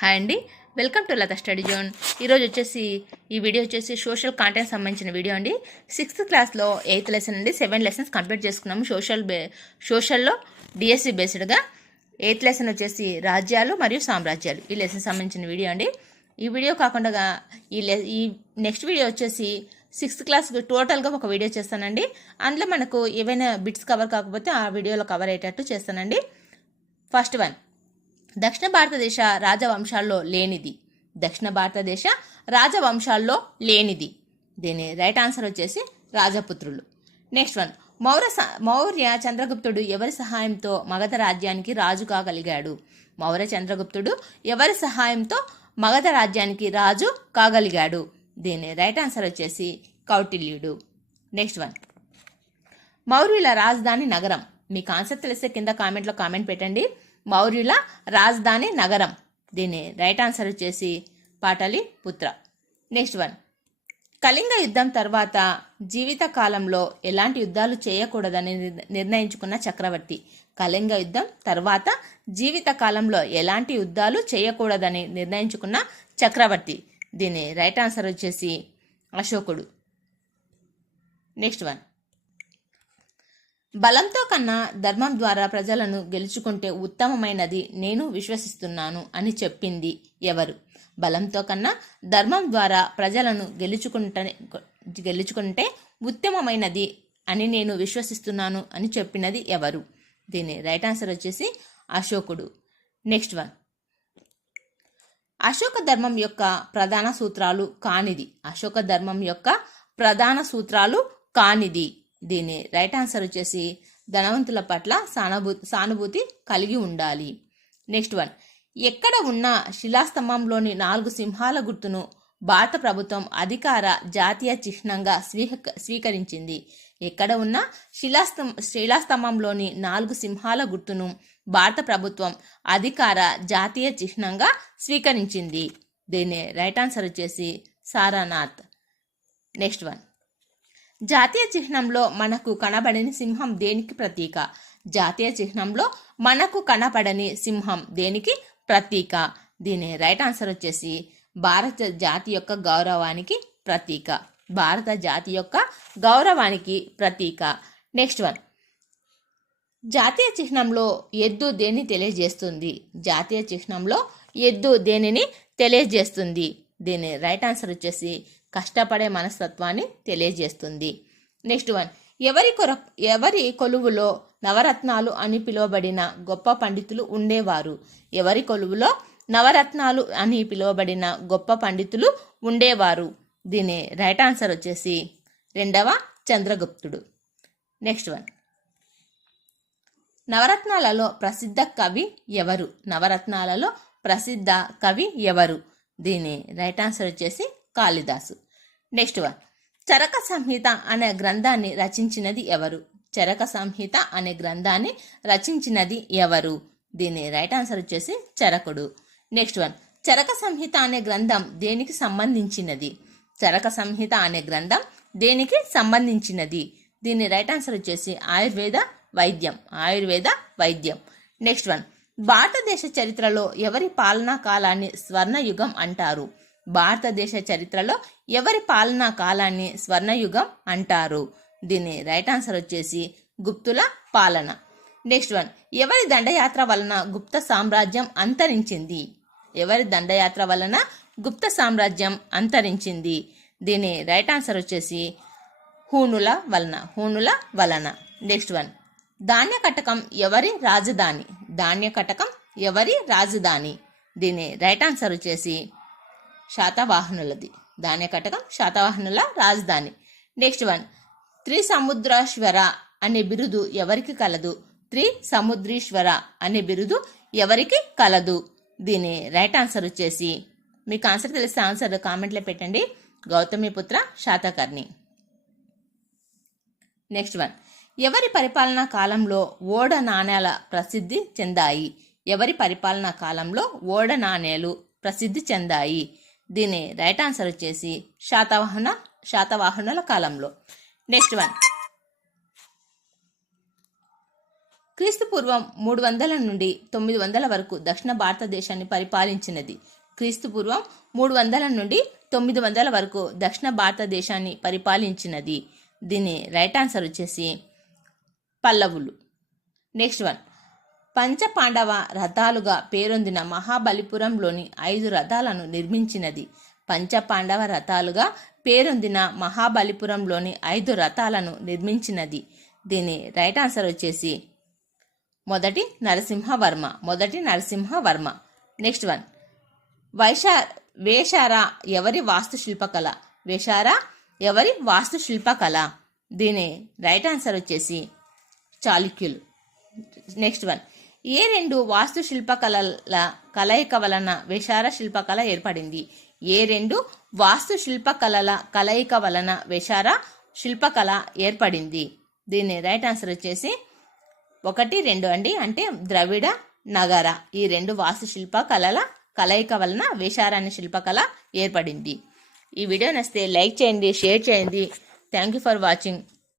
Hi అండి. Welcome to Latha study zone. ఈరోజు వచ్చేసి ఈ వీడియో వచ్చేసి సోషల్ కాంటెంట్ సంబంధించిన వీడియో అండి. సిక్స్త్ క్లాస్లో ఎయిత్ లెసన్ అండి. సెవెన్ లెసన్స్ కంప్లీట్ చేసుకున్నాము. సోషల్ బే సోషల్లో డిఎస్సి బేస్డ్గా ఎయిత్ లెసన్ వచ్చేసి రాజ్యాలు మరియు సామ్రాజ్యాలు. ఈ లెసన్ సంబంధించిన వీడియో అండి. ఈ వీడియో కాకుండా ఈ లె ఈ నెక్స్ట్ వీడియో వచ్చేసి సిక్స్త్ క్లాస్ టోటల్గా ఒక వీడియో చేస్తానండి. అందులో మనకు ఏవైనా బిట్స్ కవర్ కాకపోతే ఆ వీడియోలో కవర్ అయ్యేటట్టు చేస్తానండి. ఫస్ట్ వన్ దక్షిణ భారతదేశ రాజవంశాల్లో లేనిది. దక్షిణ భారతదేశ రాజవంశాల్లో లేనిది. దీని రైట్ ఆన్సర్ వచ్చేసి రాజపుత్రులు. Next one. మౌర్య మౌర్య చంద్రగుప్తుడు ఎవరి సహాయంతో మగధ రాజ్యానికి రాజు కాగలిగాడు మౌర్య చంద్రగుప్తుడు ఎవరి సహాయంతో మగధ రాజ్యానికి రాజు కాగలిగాడు? దీని రైట్ ఆన్సర్ వచ్చేసి కౌటిల్యుడు. Next one. మౌర్యుల రాజధాని నగరం. మీకు ఆన్సర్ తెలిస్తే కింద కామెంట్లో కామెంట్ పెట్టండి. మౌర్యుల రాజధాని నగరం. దీని రైట్ ఆన్సర్ వచ్చేసి పాటలి పుత్ర. నెక్స్ట్ వన్ కళింగ యుద్ధం తర్వాత జీవిత కాలంలో ఎలాంటి యుద్ధాలు చేయకూడదని నిర్ణయించుకున్న చక్రవర్తి. కళింగ యుద్ధం తర్వాత జీవిత కాలంలో ఎలాంటి యుద్ధాలు చేయకూడదని నిర్ణయించుకున్న చక్రవర్తి. దీని రైట్ ఆన్సర్ వచ్చేసి అశోకుడు. నెక్స్ట్ వన్ బలంతో కన్నా ధర్మం ద్వారా ప్రజలను గెలుచుకుంటే ఉత్తమమైనది నేను విశ్వసిస్తున్నాను అని చెప్పింది ఎవరు? బలంతో కన్నా ధర్మం ద్వారా ప్రజలను గెలుచుకుంటే గెలుచుకుంటే ఉత్తమమైనది అని నేను విశ్వసిస్తున్నాను అని చెప్పినది ఎవరు? దీని రైట్ ఆన్సర్ వచ్చేసి అశోకుడు. Next one. అశోక ధర్మం యొక్క ప్రధాన సూత్రాలు కానిది. అశోక ధర్మం యొక్క ప్రధాన సూత్రాలు కానిది. దీని రైట్ ఆన్సర్ వచ్చేసి ధనవంతుల పట్ల సానుభూ సానుభూతి కలిగి ఉండాలి. Next one. ఎక్కడ ఉన్న శిలాస్తంభంలోని నాలుగు సింహాల గుర్తును భారత ప్రభుత్వం అధికార జాతీయ చిహ్నంగా స్వీక స్వీకరించింది. ఎక్కడ ఉన్న శిలాస్తం శిలాస్తంభంలోని నాలుగు సింహాల గుర్తును భారత ప్రభుత్వం అధికార జాతీయ చిహ్నంగా స్వీకరించింది. దీని రైట్ ఆన్సర్ వచ్చేసి సారానాథ్. Next one. జాతీయ చిహ్నంలో మనకు కనబడని సింహం దేనికి ప్రతీక? జాతీయ చిహ్నంలో మనకు కనపడని సింహం దేనికి ప్రతీక? దీని రైట్ ఆన్సర్ వచ్చేసి భారత జాతి యొక్క గౌరవానికి ప్రతీక. భారత జాతి యొక్క గౌరవానికి ప్రతీక. Next one. జాతీయ చిహ్నంలో ఎద్దు దేన్ని తెలియజేస్తుంది? జాతీయ చిహ్నంలో ఎద్దు దేనిని తెలియజేస్తుంది? దీని రైట్ ఆన్సర్ వచ్చేసి కష్టపడే మనస్తత్వాన్ని తెలియజేస్తుంది. నెక్స్ట్ వన్ ఎవరి కొర ఎవరి కొలువులో నవరత్నాలు అని పిలువబడిన గొప్ప పండితులు ఉండేవారు? ఎవరి కొలువులో నవరత్నాలు అని పిలువబడిన గొప్ప పండితులు ఉండేవారు? దీని రైట్ ఆన్సర్ వచ్చేసి రెండవ చంద్రగుప్తుడు. నెక్స్ట్ వన్ నవరత్నాలలో ప్రసిద్ధ కవి ఎవరు? నవరత్నాలలో ప్రసిద్ధ కవి ఎవరు? దీని రైట్ ఆన్సర్ వచ్చేసి కాళిదాసు. Next one. చరక సంహిత అనే గ్రంథాన్ని రచించినది ఎవరు? చరక సంహిత అనే గ్రంథాన్ని రచించినది ఎవరు? దీని రైట్ ఆన్సర్ వచ్చేసి చరకుడు. Next one. చరక సంహిత అనే గ్రంథం దేనికి సంబంధించినది? చరక సంహిత అనే గ్రంథం దేనికి సంబంధించినది? దీని రైట్ ఆన్సర్ వచ్చేసి ఆయుర్వేద వైద్యం. ఆయుర్వేద వైద్యం. Next one. భారతదేశ చరిత్రలో ఎవరి పాలనా కాలాన్ని స్వర్ణయుగం అంటారు? భారతదేశ చరిత్రలో ఎవరి పాలనా కాలాన్ని స్వర్ణయుగం అంటారు? దీని రైట్ ఆన్సర్ వచ్చేసి గుప్తుల పాలన. Next one. ఎవరి దండయాత్ర వలన గుప్త సామ్రాజ్యం అంతరించింది? ఎవరి దండయాత్ర వలన గుప్త సామ్రాజ్యం అంతరించింది? దీని రైట్ ఆన్సర్ వచ్చేసి హూనుల వలన హూనుల వలన. Next one. ధాన్య కటకం ఎవరి రాజధాని? ధాన్య కటకం ఎవరి రాజధాని? దీని రైట్ ఆన్సర్ వచ్చేసి శాతవాహనులది. ధాన్య కటకం శాతవాహనుల రాజధాని. నెక్స్ట్ వన్ త్రిసముద్రేశ్వర అనే బిరుదు ఎవరికి కలదు? త్రి సముద్రీశ్వర అనే బిరుదు ఎవరికి కలదు? దీని రైట్ ఆన్సర్ వచ్చేసి మీకు ఆన్సర్ తెలిస్తే ఆన్సర్ కామెంట్లో పెట్టండి. గౌతమిపుత్ర శాతకర్ణి. నెక్స్ట్ వన్ ఎవరి పరిపాలనా కాలంలో ఓడ నాణేల ప్రసిద్ధి చెందాయి? ఎవరి పరిపాలనా కాలంలో ఓడ నాణేలు ప్రసిద్ధి చెందాయి? దీని రైట్ ఆన్సర్ వచ్చేసి శాతవాహన శాతవాహనుల కాలంలో. Next one. క్రీస్తు పూర్వం మూడు వందల నుండి తొమ్మిది వందల వరకు దక్షిణ భారతదేశాన్ని పరిపాలించినది. క్రీస్తు పూర్వం మూడు వందల నుండి తొమ్మిది వందల వరకు దక్షిణ భారతదేశాన్ని పరిపాలించినది. దీని రైట్ ఆన్సర్ వచ్చేసి పల్లవులు. Next one. పంచపాండవ రథాలుగా పేరొందిన మహాబలిపురంలోని ఐదు రథాలను నిర్మించినది. పంచపాండవ రథాలుగా పేరొందిన మహాబలిపురంలోని ఐదు రథాలను నిర్మించినది. దీని రైట్ ఆన్సర్ వచ్చేసి మొదటి నరసింహవర్మ మొదటి నరసింహవర్మ. Next one. వైశా వేషారా ఎవరి వాస్తుశిల్పకళ వేషారా ఎవరి వాస్తుశిల్పకళ దీని రైట్ ఆన్సర్ వచ్చేసి చాళుక్యులు. నెక్స్ట్ వన్ ఏ రెండు వాస్తు శిల్పకళల కలయిక వలన విషార శిల్పకళ ఏర్పడింది? ఏ రెండు వాస్తు శిల్పకళల కలయిక వలన విషార శిల్పకళ ఏర్పడింది? దీని రైట్ ఆన్సర్ వచ్చేసి ఒకటి రెండు అండి. అంటే ద్రవిడ నగర. ఈ రెండు వాస్తుశిల్ప కళల కలయిక వలన వేషార అనే శిల్పకళ ఏర్పడింది. ఈ వీడియో నచ్చితే లైక్ చేయండి షేర్ చేయండి. Thank you for watching